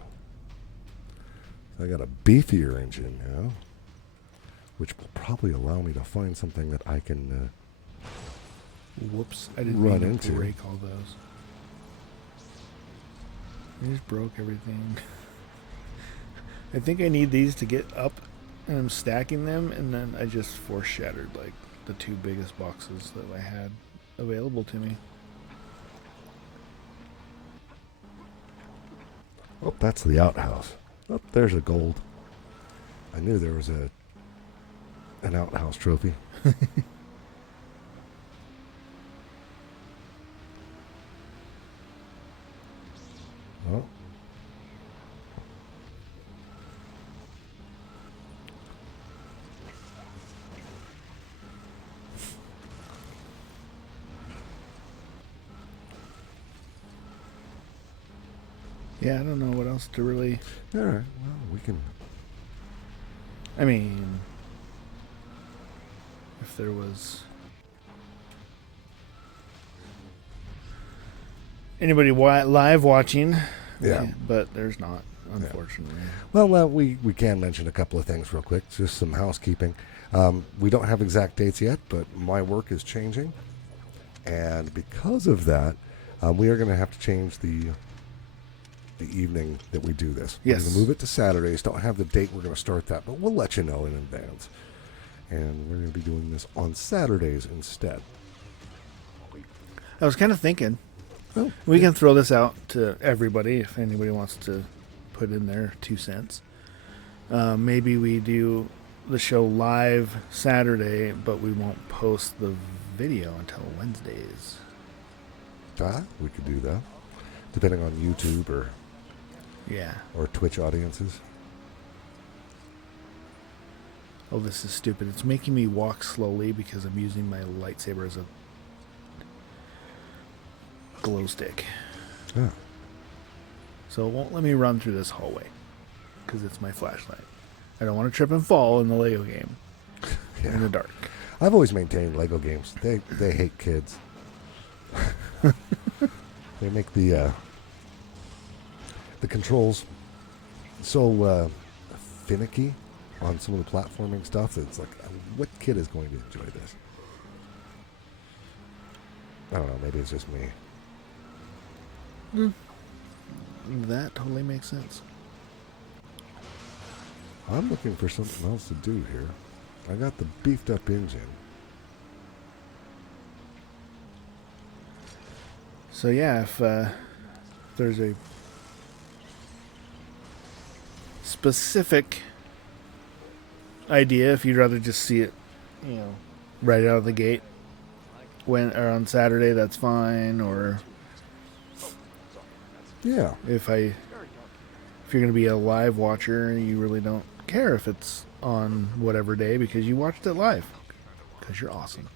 I got a beefier engine now. which will probably allow me to find something that I can Whoops, I didn't run mean into. to rake all those. I just broke everything. I think I need these to get up, and I'm stacking them, and then I just force shattered like the 2 biggest boxes that I had available to me. Oh, that's the outhouse. Oh, there's a gold. I knew there was an outhouse trophy. Oh. Yeah, I don't know what else to really... All right. Well, we can... I mean, if there was anybody live watching, Yeah. but there's not, unfortunately. Well, we can mention a couple of things real quick. Just some housekeeping. We don't have exact dates yet, but my work is changing. And because of that, we are going to have to change the evening that we do this. Yes. We're going to move it to Saturdays. Don't have the date we're going to start that, but we'll let you know in advance. And we're going to be doing this on Saturdays instead. I was kind of thinking, Oh, we can throw this out to everybody if anybody wants to put in their 2 cents. Maybe we do the show live Saturday, but we won't post the video until Wednesdays. We could do that, depending on YouTube or Twitch audiences. Oh, this is stupid. It's making me walk slowly because I'm using my lightsaber as a glow stick. Yeah. So it won't let me run through this hallway because it's my flashlight. I don't want to trip and fall in the Lego game in the dark. I've always maintained Lego games. They hate kids. They make the controls so finicky on some of the platforming stuff that it's like, what kid is going to enjoy this? I don't know. Maybe it's just me. That totally makes sense. I'm looking for something else to do here. I got the beefed up engine. So yeah, if there's a specific idea, if you'd rather just see it, right out of the gate, or on Saturday, that's fine. Or yeah, if you're going to be a live watcher, you really don't care if it's on whatever day because you watched it live because you're awesome.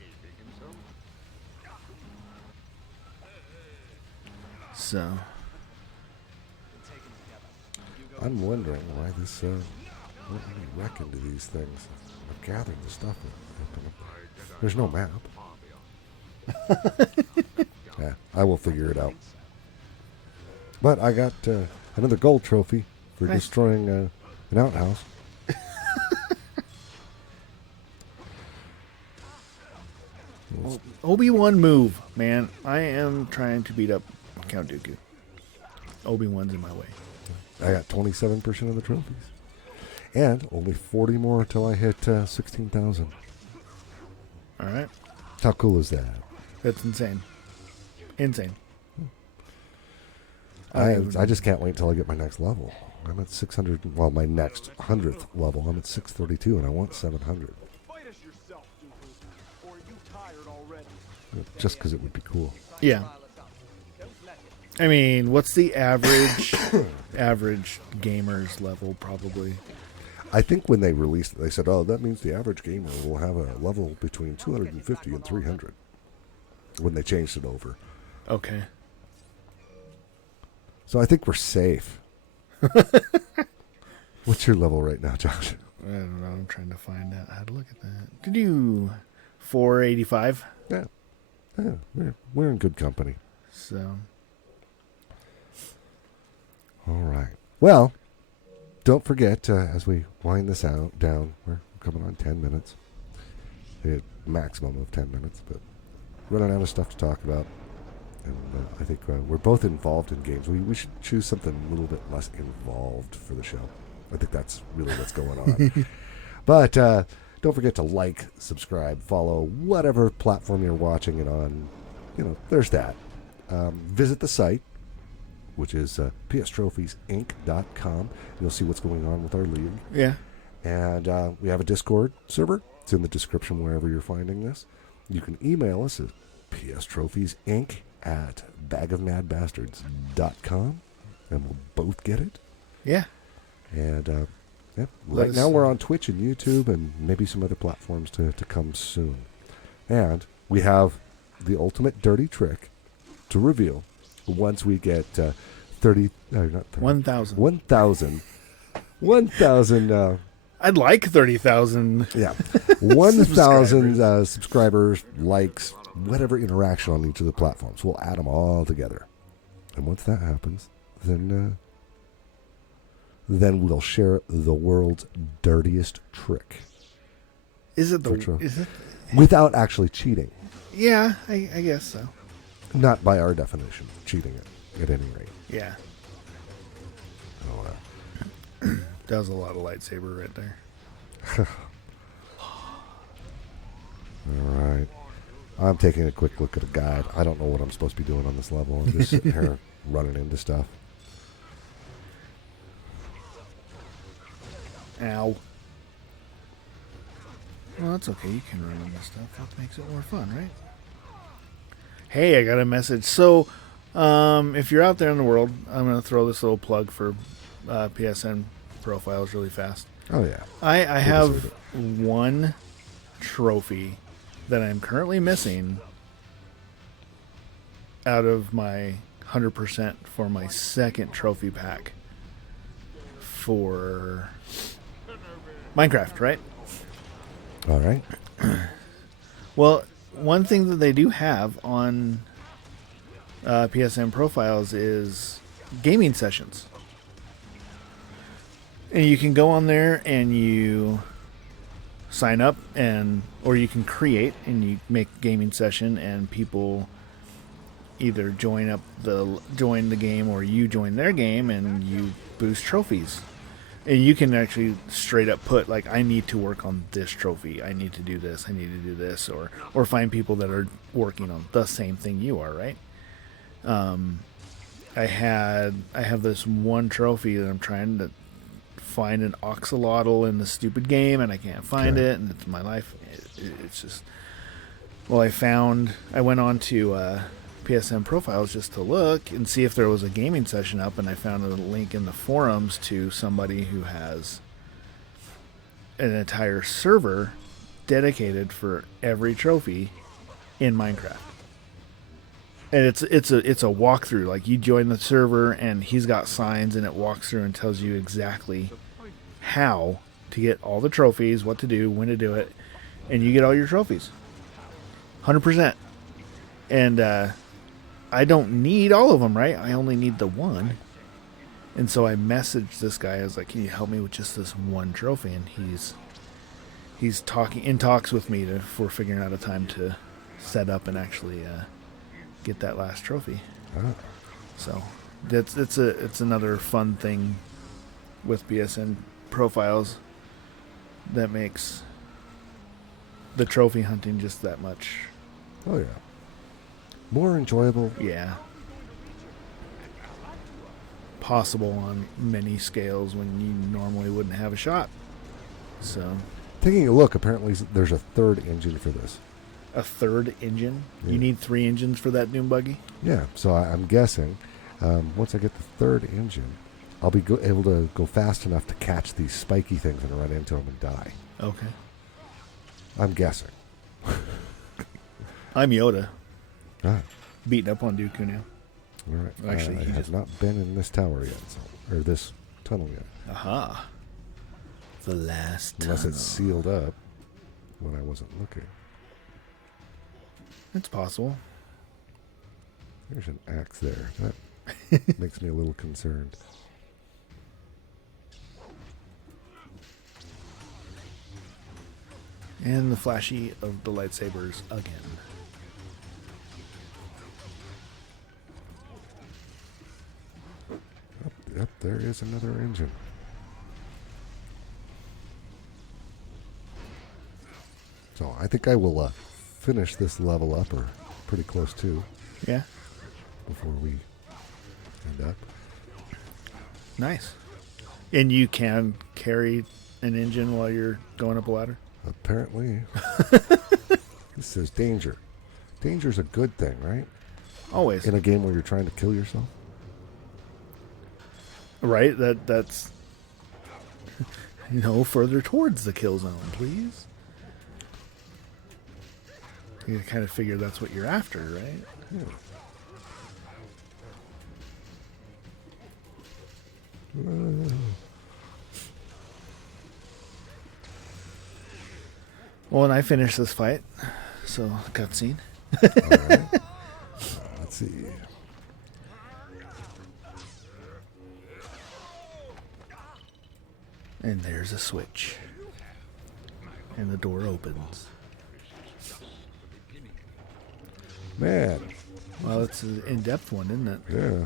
So I'm wondering why this won't let me wreck into these things. I've gathered the stuff. There's no map. Yeah, I will figure it out. But I got another gold trophy for destroying an outhouse. Obi-Wan move, man. I am trying to beat up Count Dooku. Obi-Wan's in my way. I got 27% of the trophies. And only 40 more till I hit 16,000. All right. How cool is that? That's insane. Insane. I just can't wait until I get my next level. I'm at 600. Well, my next 100th level. I'm at 632, and I want 700. Fight us yourself, Dooku. Or are you tired already? Just because it would be cool. Yeah. I mean, what's the average gamer's level? Probably. I think when they released it, they said, "Oh, that means the average gamer will have a level between 250 and 300." When they changed it over. Okay. So I think we're safe. What's your level right now, Josh? I don't know. I'm trying to find out how to look at that. Did you 485? Yeah. We're in good company. So. All right. Well, don't forget, as we wind this down, we're coming on 10 minutes. A maximum of 10 minutes, but running out of stuff to talk about. And I think we're both involved in games. We should choose something a little bit less involved for the show. I think that's really what's going on. But don't forget to like, subscribe, follow, whatever platform you're watching it on. There's that. Visit the site, which is pstrophesinc.com. You'll see what's going on with our league. Yeah. And we have a Discord server. It's in the description wherever you're finding this. You can email us at pstrophesinc@bagofmadbastards.com, and we'll both get it. Yeah. And right now we're on Twitch and YouTube and maybe some other platforms to come soon. And we have the ultimate dirty trick to reveal once we get 1,000. 1,000. I'd like 30,000. Yeah. 1,000 subscribers, likes, whatever interaction on each of the platforms. We'll add them all together. And once that happens, then we'll share the world's dirtiest trick. Is it without actually cheating? Yeah, I guess so. Not by our definition, cheating it, at any rate. Yeah. Oh, that was a lot of lightsaber right there. All right. I'm taking a quick look at a guide. I don't know what I'm supposed to be doing on this level. I'm just sitting here running into stuff. Ow. Well, that's okay. You can run into stuff. That makes it more fun, right? Hey, I got a message. So, if you're out there in the world, I'm going to throw this little plug for PSN profiles really fast. Oh, yeah. I have one trophy that I'm currently missing out of my 100% for my second trophy pack for Minecraft, right? All right. Well, one thing that they do have on PSN profiles is gaming sessions. And you can go on there and you sign up, or you can create and you make a gaming session, and people either join the game or you join their game and you boost trophies. And you can actually straight up put, like, I need to work on this trophy. I need to do this. I need to do this. Or find people that are working on the same thing you are, right? I have this one trophy that I'm trying to find an oxalotl in the stupid game, and I can't find it, and it's my life. It's just... Well, I went on to PSN profiles just to look and see if there was a gaming session up, and I found a link in the forums to somebody who has an entire server dedicated for every trophy in Minecraft. And it's a walkthrough. Like, you join the server and he's got signs, and it walks through and tells you exactly how to get all the trophies, what to do, when to do it, and you get all your trophies. 100%. And I don't need all of them, right? I only need the one. And so I messaged this guy. I was like, "Can you help me with just this one trophy?" And he's talks with me for figuring out a time to set up and actually get that last trophy. Oh. So it's another fun thing with PSN profiles that makes the trophy hunting just that much. Oh, yeah. More enjoyable. Yeah. Possible on many scales when you normally wouldn't have a shot. So, taking a look, apparently there's a third engine for this. A third engine? Yeah. You need 3 engines for that Doom buggy? Yeah, so I'm guessing once I get the third engine, I'll be able to go fast enough to catch these spiky things and run into them and die. Okay. I'm guessing. I'm Yoda. Ah. Beating up on Dooku now. All right. Well, actually, I have not been in this tower yet, or this tunnel yet. Aha. The last Unless tunnel. it's sealed up when I wasn't looking. It's possible. There's an axe there. That makes me a little concerned. And the flashy of the lightsabers again. Yep, there is another engine. So I think I will finish this level up, or pretty close to, Yeah. before we end up. Nice. And you can carry an engine while you're going up a ladder? Apparently. This says danger. Danger's a good thing, right? Always. In a game where you're trying to kill yourself? Right? That's further towards the kill zone, please. You kind of figure that's what you're after, right? Yeah. Well, and I finished this fight, so cutscene. All right. Let's see. And there's a switch. And the door opens. Man. Well, it's an in-depth one, isn't it? Yeah.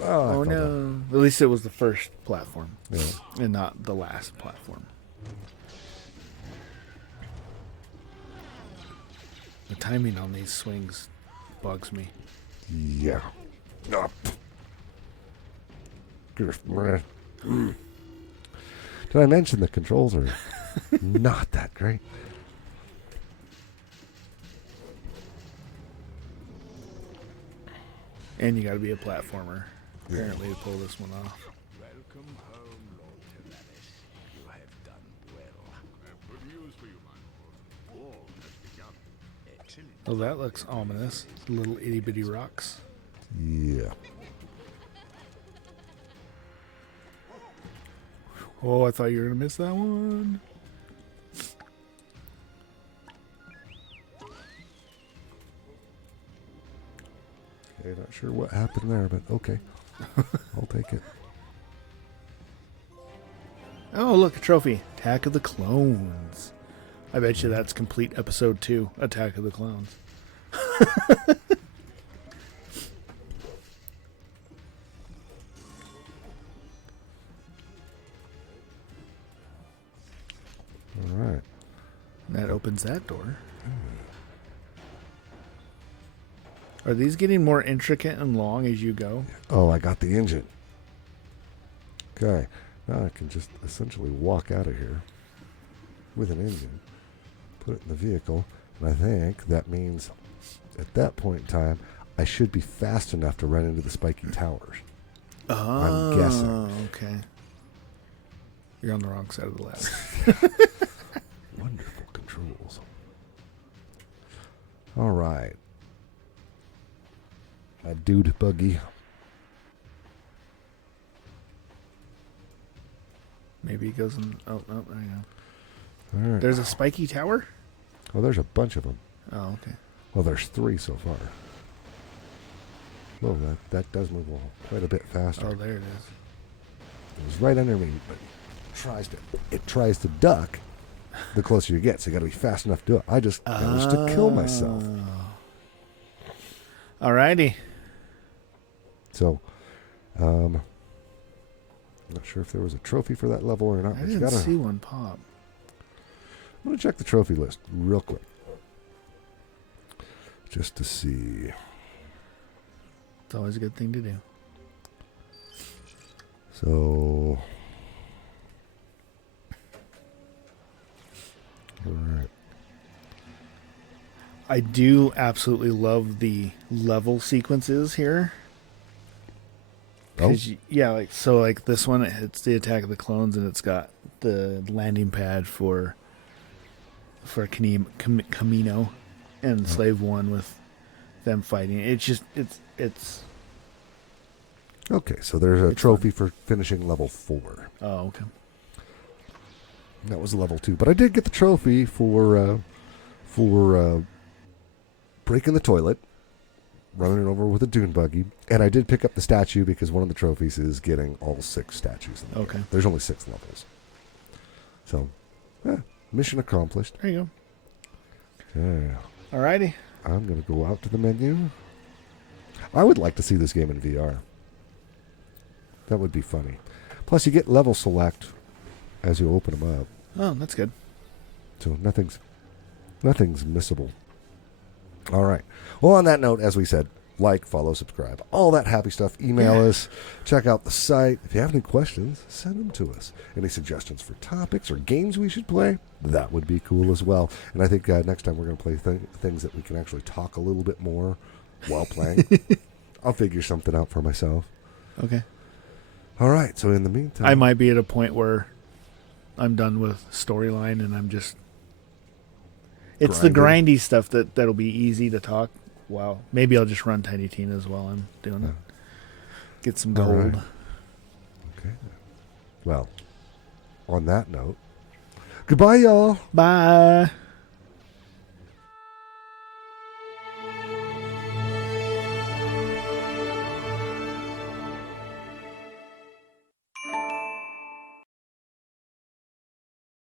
Oh, Oh no. At least it was the first platform. Yeah. And not the last platform. The timing on these swings bugs me. Yeah. Up. Did I mention the controls are not that great? And you got to be a platformer, apparently, to pull this one off. Welcome home, Lord Tyrannus. You have done well. I have good news for you, my lord. War has begun. Excellent. Oh, that looks ominous. Little itty bitty rocks. Yeah. Oh, I thought you were going to miss that one. Okay, not sure what happened there, but okay. I'll take it. Oh, look, a trophy. Attack of the Clones. I bet you that's complete episode 2, Attack of the Clones. All right. That opens that door. Are these getting more intricate and long as you go? Oh, I got the engine. Okay. Now I can just essentially walk out of here with an engine, put it in the vehicle, and I think that means at that point in time, I should be fast enough to run into the spiky towers. Oh, I'm guessing. Okay. You're on the wrong side of the ladder. Wonderful controls. All right. A dude buggy. Maybe he goes in. Oh, no, there you go. All right. There's a spiky tower? Oh, there's a bunch of them. Oh, okay. Well, there's 3 so far. Well, that does move quite a bit faster. Oh, there it is. It was right under me, but it tries to duck the closer you get, so you got to be fast enough to do it. I just managed to kill myself. Alrighty. So, I'm not sure if there was a trophy for that level or not. I But you didn't gotta, see one pop. I'm going to check the trophy list real quick. Just to see. It's always a good thing to do. So, all right. I do absolutely love the level sequences here. Oh. Yeah, like this one, it's the Attack of the Clones, and it's got the landing pad for Camino and Slave One with them fighting. It's Okay, so there's a It's trophy for finishing level 4. oh, okay. That was level 2, but I did get the trophy for breaking the toilet, running it over with a dune buggy, and I did pick up the statue because one of the trophies is getting all 6 statues. In the Okay. game. There's only 6 levels, so Mission accomplished. There you go. Yeah. Alrighty. I'm going to go out to the menu. I would like to see this game in VR. That would be funny. Plus, you get level select as you open them up. Oh, that's good. So nothing's missable. All right. Well, on that note, as we said, like, follow, subscribe, all that happy stuff. Email us. Check out the site. If you have any questions, send them to us. Any suggestions for topics or games we should play? That would be cool as well. And I think next time we're going to play things that we can actually talk a little bit more while playing. I'll figure something out for myself. Okay. All right. So in the meantime, I might be at a point where I'm done with storyline and I'm just... It's the grindy stuff that'll be easy to talk. Wow. Maybe I'll just run Tiny Tina's while I'm doing it. Get some gold. Right. Okay. Well, on that note, goodbye, y'all. Bye.